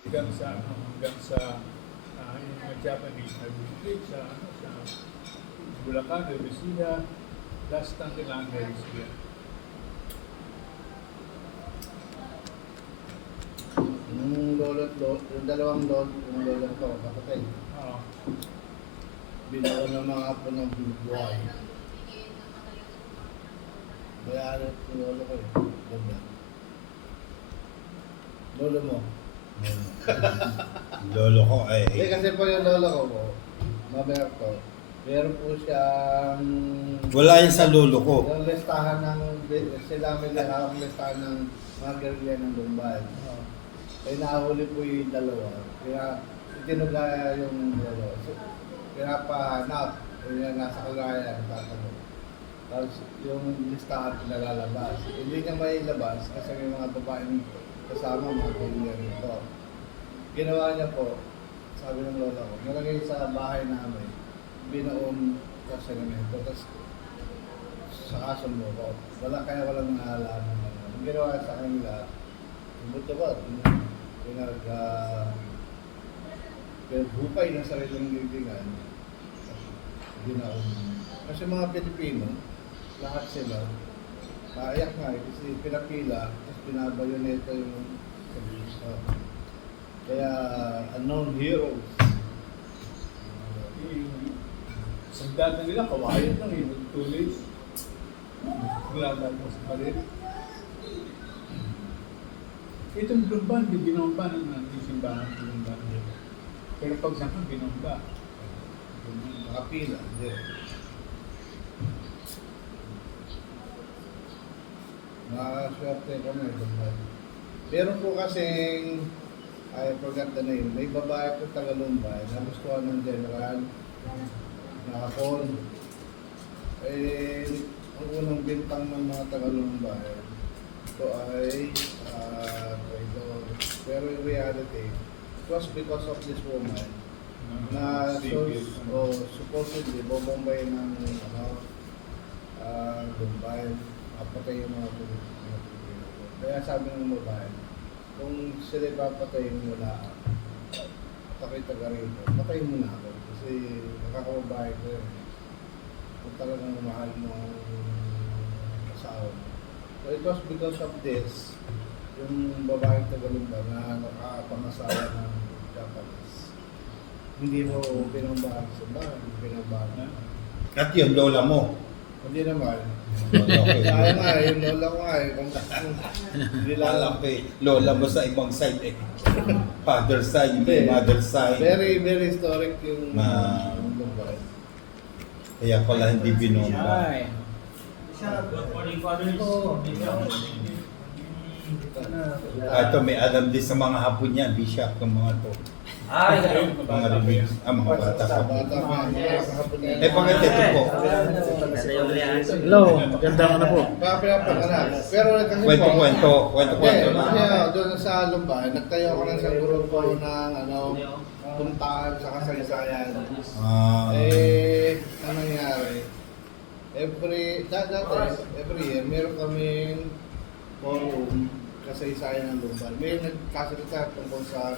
hanggang sa yung mga Japanese nag-retreat sa Bulacan, Revesilla, last time lang Revesilla. Yung dalawang lolo ko, kapatay. Oo. Binuo ng mga apo ng buhay. Kaya yung lolo ko eh. Ganda. Lolo mo. Lolo ko ay Hindi kasi po yung lolo ko po, Maberto, meron po siyang wala yan sa lolo ko. yung listahan ng sila may ang listahan ng mga guerrilla ng Bombay. Ay nahuli po yung dalawa. Kaya itinugaya yung dalawa. So, kaya pahanap, yung nasa kalayan, tatanong. Tapos yung listahan pinalalabas. Hindi niya may labas kasi may mga babaeng kasama mga guerrilla nito. Ginawa niya po, sabi ng lola ko, nalagay sa bahay namin, binoon sa semento, tapos sa kasun mo ko. Walang nahalaman. Ang ginawa sa kanila, buto ba? Pinag-hupay ng sariling libingan, ginaon. Kasi mga Pilipino, lahat sila, kaayak nga eh, kasi pinapila, tapos binabayoneta yung kaya unknown heroes. Sandata nila, kawayan lang eh, tuloy. Gulagan mo sa palit. Itong Lumban, di binomba ng ating simbahan ng Lumban. Pero pag saan binomba, Nakapila, hindi. Nakaswerte kami, Lumbay. Meron po kasing, I forgot the name, may babae po taga Lumbay, nagustuhan ng general, nakapon. Ang unang bintang ng mga taga Lumbay, ito ay, pero in reality, it was because of this woman, na supposedly bobombay ng Dubai, papatay yung mga Pilipino. Kaya sabi ng babae, kung sila papatayin mo na takay taga rito, patayin mo na ako kasi nakakababae ko yun. Kung talagang mahal mo ang asawa mo. So it was because of this, yung babaeng tagalumba na nakapangasawa ng Japanese. Hindi mo pinambahan sa bahay, pinambahan na. At yun, lola mo. Hindi naman. Okay. Kaya nga, yung lola ko nga eh. Hindi Alam lang. ko eh, lola mo sa ibang side eh. Father side, hindi mother side. Very, very historic yung Ma- yung Dubai. Kaya pala hindi binomba. Ito may alam din sa mga hapon yan, bishop ng mga to. Mga religious, mga bata pa. Bata pa, mga kahapon yan. Eh bakit ito po? Hello, ganda na po. Pinapaganak. Pero kasi Kwento Kasi lang. doon sa Lumbay, nagtayo ako ng isang grupo ng puntahan sa kasaysayan. Ah, Ano nangyari? Every year, meron kaming forum kasaysayan ng Lumbay. May nagkasalita tungkol sa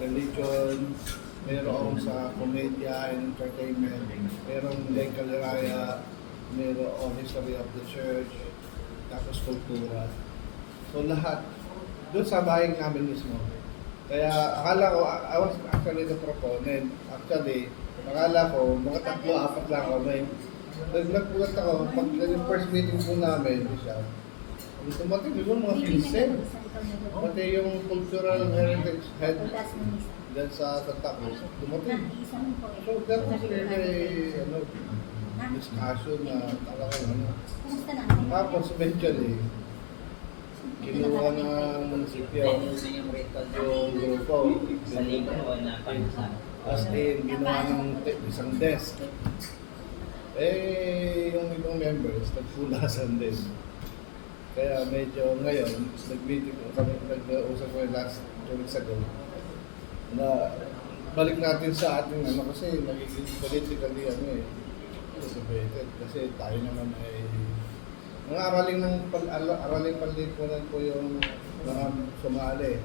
religion, meron sa komedya and entertainment, meron Lake Caliraya, meron history of the church, tapos kultura. So lahat, doon sa bahay namin mismo. Kaya akala ko, I was actually the proponent. Actually, akala ko, mga 3-4 lang kami. Nagpulat ako, pag yung first meeting po namin, siya, tumating yung mga 15. Pati yung cultural heritage head dyan sa Santa Cruz, dumating. So that was really discussion na talagang Tapos eventually, kinuha ng munisipyo yung grupo. As in, ginawa ng isang desk. Yung ibang members, nagpulasan din. Kaya medyo ngayon, nag-meeting kami, nag-usap ko last 2 weeks ago, na balik natin sa ating kasi nagiging politically motivated. Kasi tayo naman ay mga araling panlipunan po yung mga sumali.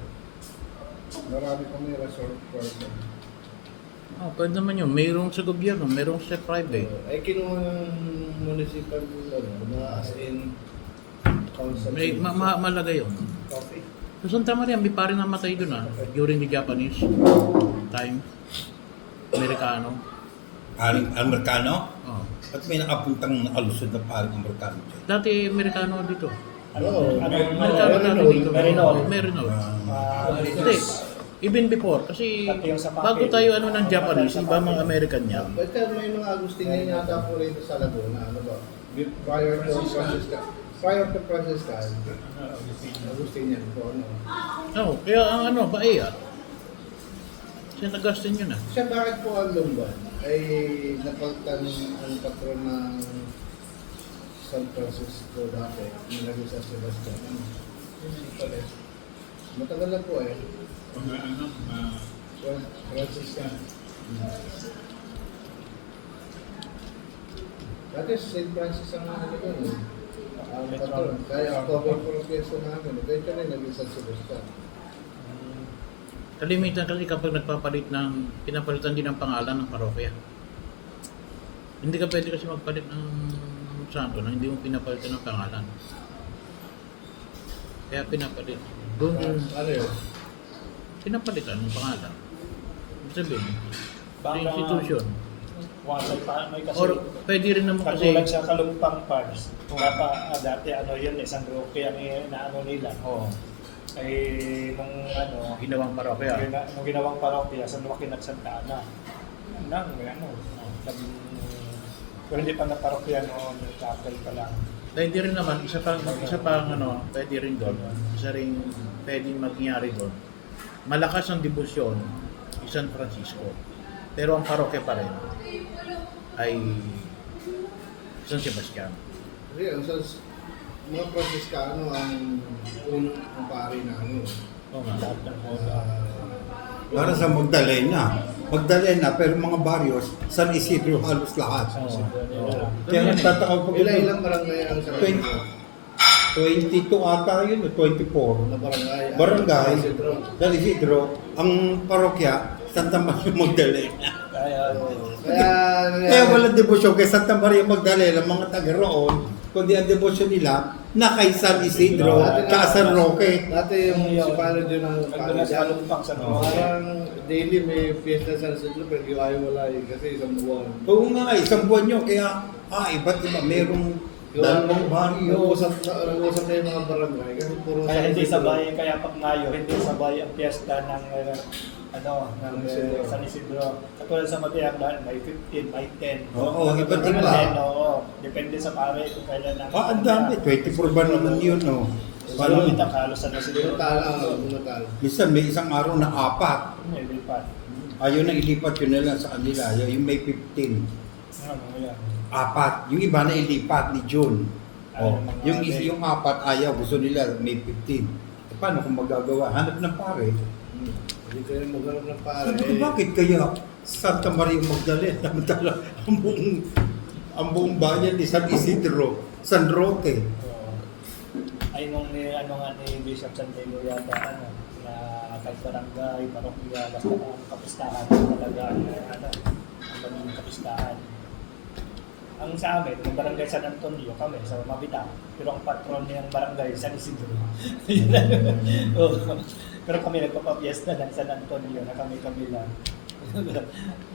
Marami kami resort person. Oh, pwede naman yun. Mayroong sa gobyerno, mayroong sa private. Ay kinuha ng municipal na as in council. Malagay yun. Coffee. Sa Santa Maria, may pare namatay doon during the Japanese time. Amerikano. Paring Amerikano? Oh. At may nakapuntang alusod na paring Amerikano dyan. Dati Amerikano dito. Oo. Amerikano dati dito. Meron. Meron. Ah, Hindi. Even before, kasi bago tayo ng Japanese, iba mga American niya. Basta may mga Agustinian yata po rito sa Laguna. Ano ba? Prior to Franciscan. Prior to Franciscan. Agustinian po. Ano? Oh, kaya ang Baea. St. Augustine yun Siya bakit po ang Lumban ay napagtan ang patron ng San Francisco dati. Nilagay sa Sebastian. Ano? Matagal na po eh. Franciscan. Dati St. Francis ang ano doon. Ang patron. Kaya October po ang piyesta namin. Eventually naging San Sebastian. Kalimitan kasi kapag pinapalitan din ng pangalan ng parokya. Hindi ka pwede kasi magpalit ng santo na hindi mo pinapalitan ng pangalan. Kaya pinapalit. Doon Ano yun? pinapalitan ng pangalan. Ibig sabihin, sa Baka- institution. May kasi Or pwede rin naman kasi, katulad sa Kalumpang Farms. Dati yun, San Roque ang inaano nila. oh, Ay nung ginawang parokya. nung ginawang parokya, San Joaquin at Santa Ana. Pero hindi pa na parokya noon, chapel pa lang. Pwede rin naman, isa pang pwede rin doon. Isa rin pwedeng magyari doon. Malakas ang debosyon ni San Francisco. Pero ang parokya pa rin ay San Sebastian. Kasi ang mga Franciscano ang unang ang pari namin. Oo nga. Lahat ng para sa Magdalena, pero mga barrios, San Isidro halos lahat. Oo. Kaya nagtataka ko Ilang barangay ang sa 22 ata yun, o 24. na barangay? Barangay, San Isidro. San Isidro, ang parokya, Santa Maria Magdalena. Kaya walang debosyon kay Santa Maria Magdalena, mga taga roon, kundi ang debosyon nila na kay San Isidro, tsaka San Roque. Dati yung municipality dyan ng Nagdala sa Kalumpang San Roque. parang daily may fiesta sa San Isidro pero wala kasi isang buwan. Oo nga, isang buwan nyo, kaya iba't iba, merong dalawang baryo. Nag-uusap na yung mga barangay kasi puro Kaya San hindi Isidro. sabay, kaya pag Mayo, hindi sabay ang piyesta ng San Isidro. Katulad sa Matiakdan, may 15, may 10. Oo, iba't May iba. 10, oo. Depende sa pare kung kailan ang... Ang dami, 24 ba naman yun, no? Paano Paano? kita halos San Isidro? Bunatal. Minsan may isang araw na 4. May lipat. Ayaw na ilipat yun na lang sa kanila. Yung may 15. Ano yan? 4. Yung iba na ilipat ni June. Oh. Yung 4 ayaw, gusto nila may 15. Paano kung magagawa? Hanap ng pare. Hindi kayo maghanap ng pare. Sabi ko, bakit kaya Santa Maria Magdalena? Samantala, ang buong bayan ni San Isidro, San Roque. Ay nung ni Bishop Santego yata na kagbarangay, parokya, basta ang kapistahan talaga ang magiging kapistahan. Ang sa amin, yung barangay San Antonio, kami sa Mabita. Pero ang patron niyang barangay, San Isidro. Oo. Pero kami nagpapapiesta ng San Antonio na kami lang.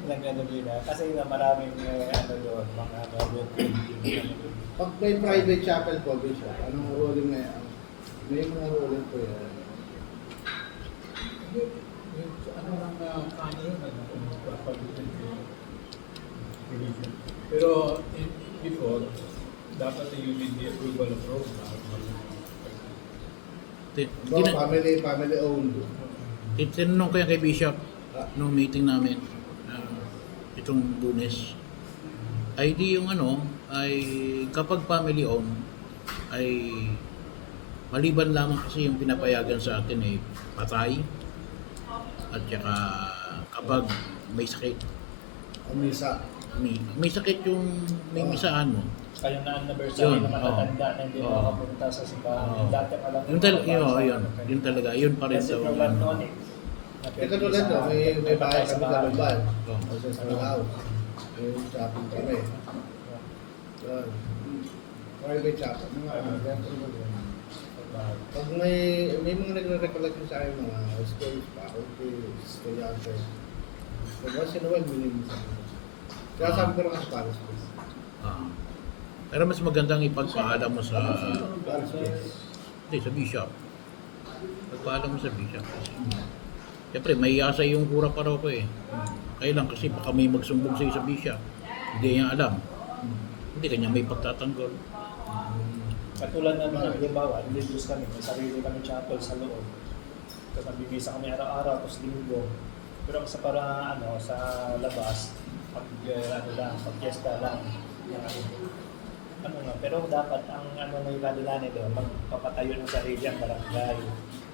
Nila. Kasi nga maraming doon, mga local. Pag may private chapel po, Bishop, anong ruling na yan? May mga ruling po yan. Ano lang paano yun, papagutin ko religion. Pero before, dapat na you need the approval of Rome. Family owned. Tinanong ko yan kay Bishop nung meeting namin itong Lunes. Ay di yung ay kapag family owned ay maliban lamang kasi yung pinapayagan sa atin ay patay at saka kapag may sakit. Misa. May sakit yung may misahan mo. Kayong na-anniversary Yun, na matatanda na hindi oo. makapunta sa simbahan. Oo. Dati pa lang. Yun talaga, yun pa rin Kasi daw. program noon katulad no, may bahay kami sa Lumban. Oh. Kasi sa house. May shopping kami. Yun. Private shopping. Pag may mga nagre-recollect sa akin mga stories pa, okay, estudyante. Pag once in a while, minimum sa akin. Kaya sabi ko lang sa Paris Place. Ah. Pero mas magandang ipagpaalam mo sa Paris Place. hindi, sa bishop. Pagpaalam mo sa bishop kasi. Siyempre, may asa yung kura pa raw ko eh. Kailan kasi baka may magsumbong sa'yo sa bishop. Hindi niya alam. Hindi kanya may pagtatanggol. Katulad namin ng halimbawa, nililus kami, may sarili kami chapel sa loob. Tapos nagbibisa kami araw-araw, tapos linggo. Pero sa para sa labas, pag pag-fiesta lang. Pero dapat ang na yung kadalanan doon, magpapatayo ng sarili ang barangay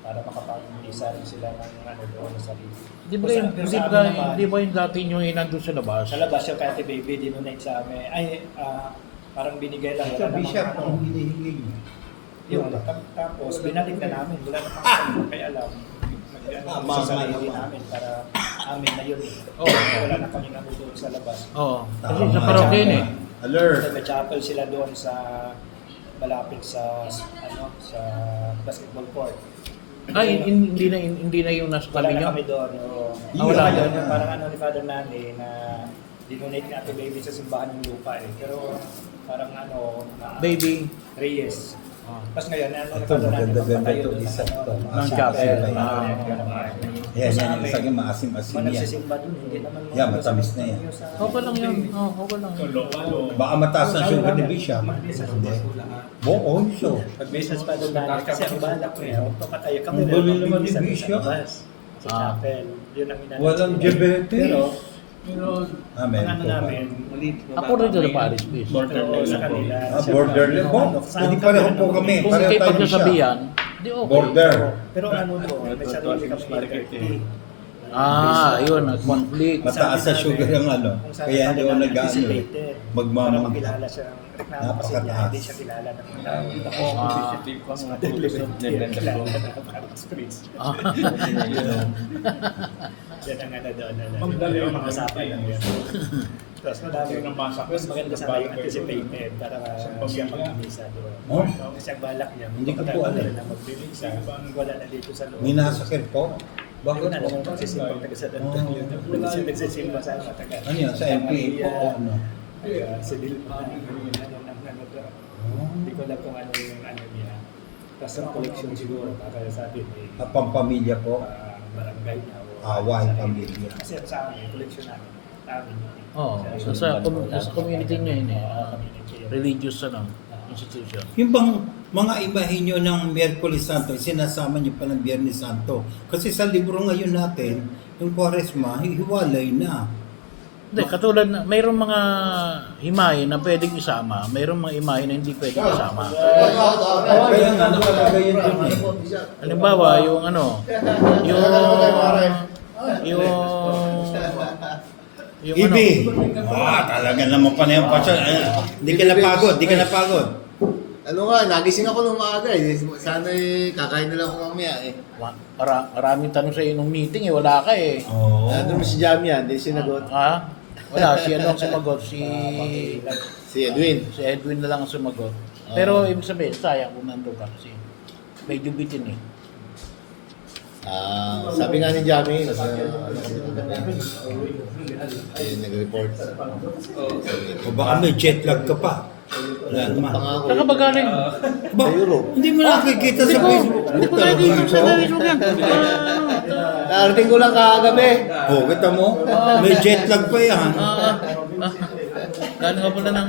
para makapag-isa rin sila ng doon sa sarili. Di ba yung dati nyo nandun sa labas? Sa labas yung Kati Baby, dinonate sa amin. Parang binigay lang. Sa wala namang bishop ang hinihingi niyo. Yun, tapos binalik na namin. Wala namang kami kaya alam. Sa sarili namin para amin na yun. Wala na kami nabutuin sa labas. Oo. Kasi sa parokya yun eh. Alert. May chapel sila doon sa malapit sa sa basketball court. Ay, hindi na yung nasa Wala tabi na nyo? kami doon. Wala Wala na. Parang ni Father Nani na dinonate ni Ate Baby sa simbahan ng lupa eh. Pero parang Baby. Reyes. Ah. Tapos ngayon, Ito, Father Nani, maganda-ganda magpatayo ito, doon isa ng ito. Ng chapel. Yan, yan yung isang maasim-asim yan. Managsisimba doon, hindi naman Yan, matamis na yan. Okay lang yun. Okay lang yun. Baka mataas ang sugar ni Bishop. Hindi. Buon siya. Pag-business pa doon dati, kasi ang balak ko yan, magpapatayo kami Ang rin, galing naman ni magbibisa Bishop. sa labas, sa Ah. chapel. Yun ang inanong. Walang diabetes. Pero, Amen. ang namin, Ako rin sa Paris, please. pero sa kanila. Borderline po. Hindi pareho po kami. Kung Pareho kayo tayo pagkasabihan, di okay. Border. Pero po, may sarili kami identity. Yun, conflict. Mataas sa sugar ang Kaya hindi ako nag-ano eh. Para Magmamang. makilala siya. Reklamo kasi niya, Napakataas. hindi siya kilala ng mga tao. Yan ang doon. Ang usapan lang yan. Tapos madami Yung nabasa ko, mas maganda sa sana yung balak anticipated para siya mag-ibisa doon. Oh? Kasi ang balak niya, Hindi ko po alam. na mag-ibisa, wala na dito sa loob. May nasakit po. Bakit Bakit na po? naman magsisimba taga sa Dantan yun. Kasi nagsisimba sa taga. Ano yan? Sa NPA po o ano? Sa Dilma. Hindi ko alam kung ano yung niya. Tapos ang collection siguro, baka sabi may Pampamilya po. barangay na. Away, pamilya. Kasi sa amin, collection namin. Amin. Oo. Sa community nyo yun eh. Religious institution. Yung bang mga imahe nyo ng Miyerkules Santo, sinasama nyo pa ng Biyernes Santo. Kasi sa libro ngayon natin, yung Quaresma, hiwalay na. Hindi, katulad na, mayroong mga himahe na pwedeng isama, mayroong mga himahe na hindi pwedeng isama. Kaya nga nakalagay yun dun eh. Halimbawa, yung Ibi! Talaga naman pa na yung pasyon. Hindi ka napagod, di ka napagod. Ano nga, nagising ako nung maaga eh. Sana kakain na lang ako mamaya eh. Maraming tanong sa iyo nung meeting eh, wala ka eh. Oo. Nandun si Jamian, di sinagot. Wala, si ano ang sumagot, si Si Edwin. Na lang ang sumagot. Pero ibig sabihin, sayang kung nandun ka kasi medyo bitin eh. Sabi nga ni Jami, ayun, nag-report. O baka may jet lag ka pa. Wala naman. Pangako. Saan ka ba galing? Ba, hindi mo nakikita sa Facebook. Hindi ko nakikita sa Facebook yan. Narating ko lang kagabi. Oh, kita mo? May jet lag pa yan. Galing ka pala ng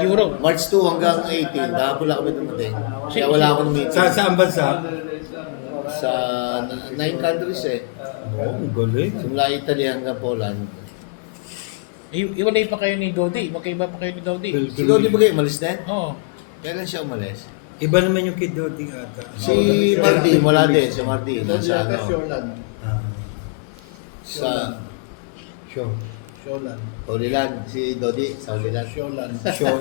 Europe. March 2 hanggang 18, dahapon lang kami dumating. Kaya wala akong meeting. Saan bansa? Sa 9 countries eh. Oh, ang galing. Simula Italy hanggang Poland. Iwalay pa kayo ni Dodi. Magkaiba pa kayo ni Dodi. Si Dodi ba kayo umalis na? Oo. Kailan siya umalis? Iba naman yung kid Dodi ata. Si Martin, wala din. Si Martin, nasa Ah, sa Sholan. Holy Land. Si Dodi, sa Holy Land.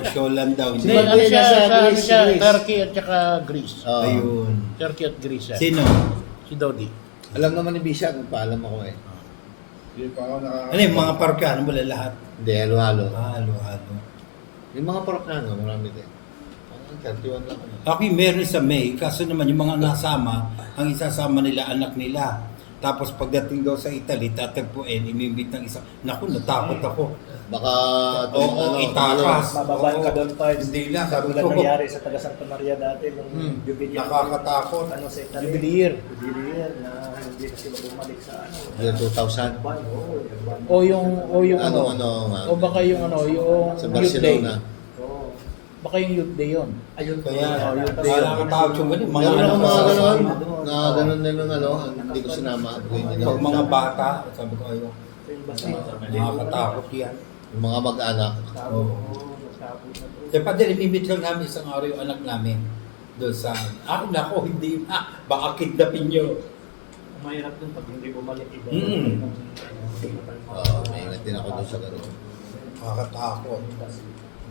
Sholan daw. Hindi, Hindi. ano siya, nasa Greece, Greece. Turkey at saka Greece. Oo. Ayun. Turkey at Greece. Sino? Si Dodi. Alam naman ni Bishop, nagpaalam ako eh. Hindi pa ako nakaka... Ano yung mga parokyaano wala lahat? Hindi, halo-halo. Halo-halo. Yung mga parokano, marami din. Ang 31 lang ano. Ako yung meron sa May, kaso naman yung mga nasama, ang isasama nila, anak nila. Tapos pagdating daw sa Italy, tatagpuin, imimit ng isa. Naku, natakot ako. Baka... Oo, itakas. Mababaan ka Oo. doon pa. Hindi lang, sabi Tulad ko, nangyari sa taga Santa Maria dati nung jubilee. nakakatakot. Ano sa Italy? Jubilee year. Jubilee year na hindi na sila bumalik sa ano. Year 2000. Ban, oo, ban. O yung ano, Nga. o baka yung ano, yung Sa youth day. Barcelona. Oo. Baka yung youth day yun. Ayun po. Kaya, Youth day. nakakatakot yung ganun. Mga Meron anak ako ko mga sa gano'n. Pag Na gano'n din nung ano, hindi ko sinama. Hindi na ako mga bata, sabi ko ayo, Sa embassy. nakakatakot yan. Yung mga mag-anak. Oo. Eh, pati limit lang namin isang araw yung anak namin. Doon sa, nako, hindi na. Baka kidnapin nyo. Mahirap dun pag hindi bumalik iba. May ingat din ako doon sa gano'n. Nakakatakot.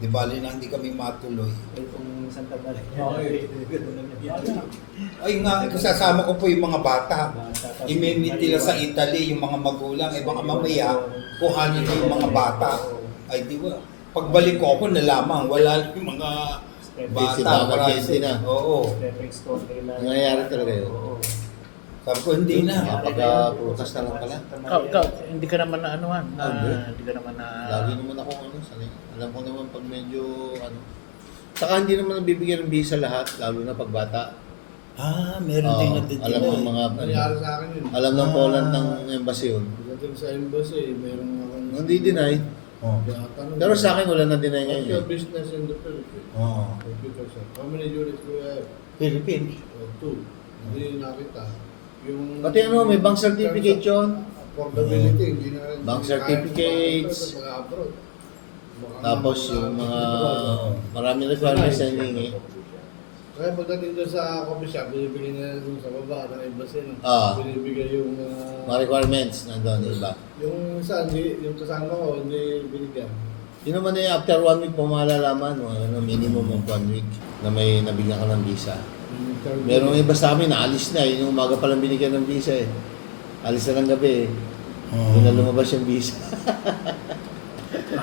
Di bali na hindi kami matuloy. Itong Santa Maria. Okay. Ay nga, kasasama ko po yung mga bata. Imimit nila sa Italy yung mga magulang. Eh baka mamaya, kuhanin ko yung mga bata. Ay di ba? Pagbalik ko ako nalaman, wala na yung mga Busy bata. ba? Emergency na. Oo. Stepping stone nila. Nangyayari talaga yun. Oo. Sabi ko, hindi na. Pagka-prutas na lang pala. Hindi ka naman na anuhan. Hindi ka naman na... Lagi naman ako sanay. Alam ko naman pag medyo Saka hindi naman nabibigyan ng visa lahat, lalo na pag bata. Meron din natin. Alam ng mga Nangyari sa akin yun. alam ng Poland ng embassy yun. Pagdating sa embassy, meron akong... Hindi deny. Oh. Tinatanong. Pero sa akin wala na deny What's ngayon. your eh. business in the Philippines? Oo. Computer shop. How many units do you have? Philippines. Two. Hindi nakita. Yung... Pati ano, may bank certificate yun. Affordability, hindi na... Bank certificates. Sa mga abroad. Baka Tapos yung mga maraming requirements na hinihingi. Kaya pagdating doon sa coffee shop, binibigyan nila doon sa baba ng embassy. No? Ah. Binibigyan yung... Mga requirements nandun, iba. yung isa, yung kasama ko, hindi binigyan. Yun naman eh, after 1 week po malalaman, minimum of 1 week na may nabigyan ka ng visa. Meron iba sa amin, naalis na. Yung umaga pa lang binigyan ng visa eh. Alis na ng gabi eh. Doon na lumabas yung visa.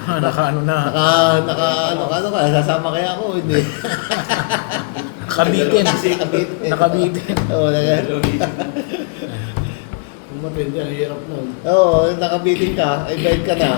Nakaano na. Ano ka, sasama kaya ako, hindi. Nakabitin. Nakabitin. Oo, Kung matindi, ang hirap nun. nakabitin ka, ay bayad ka na.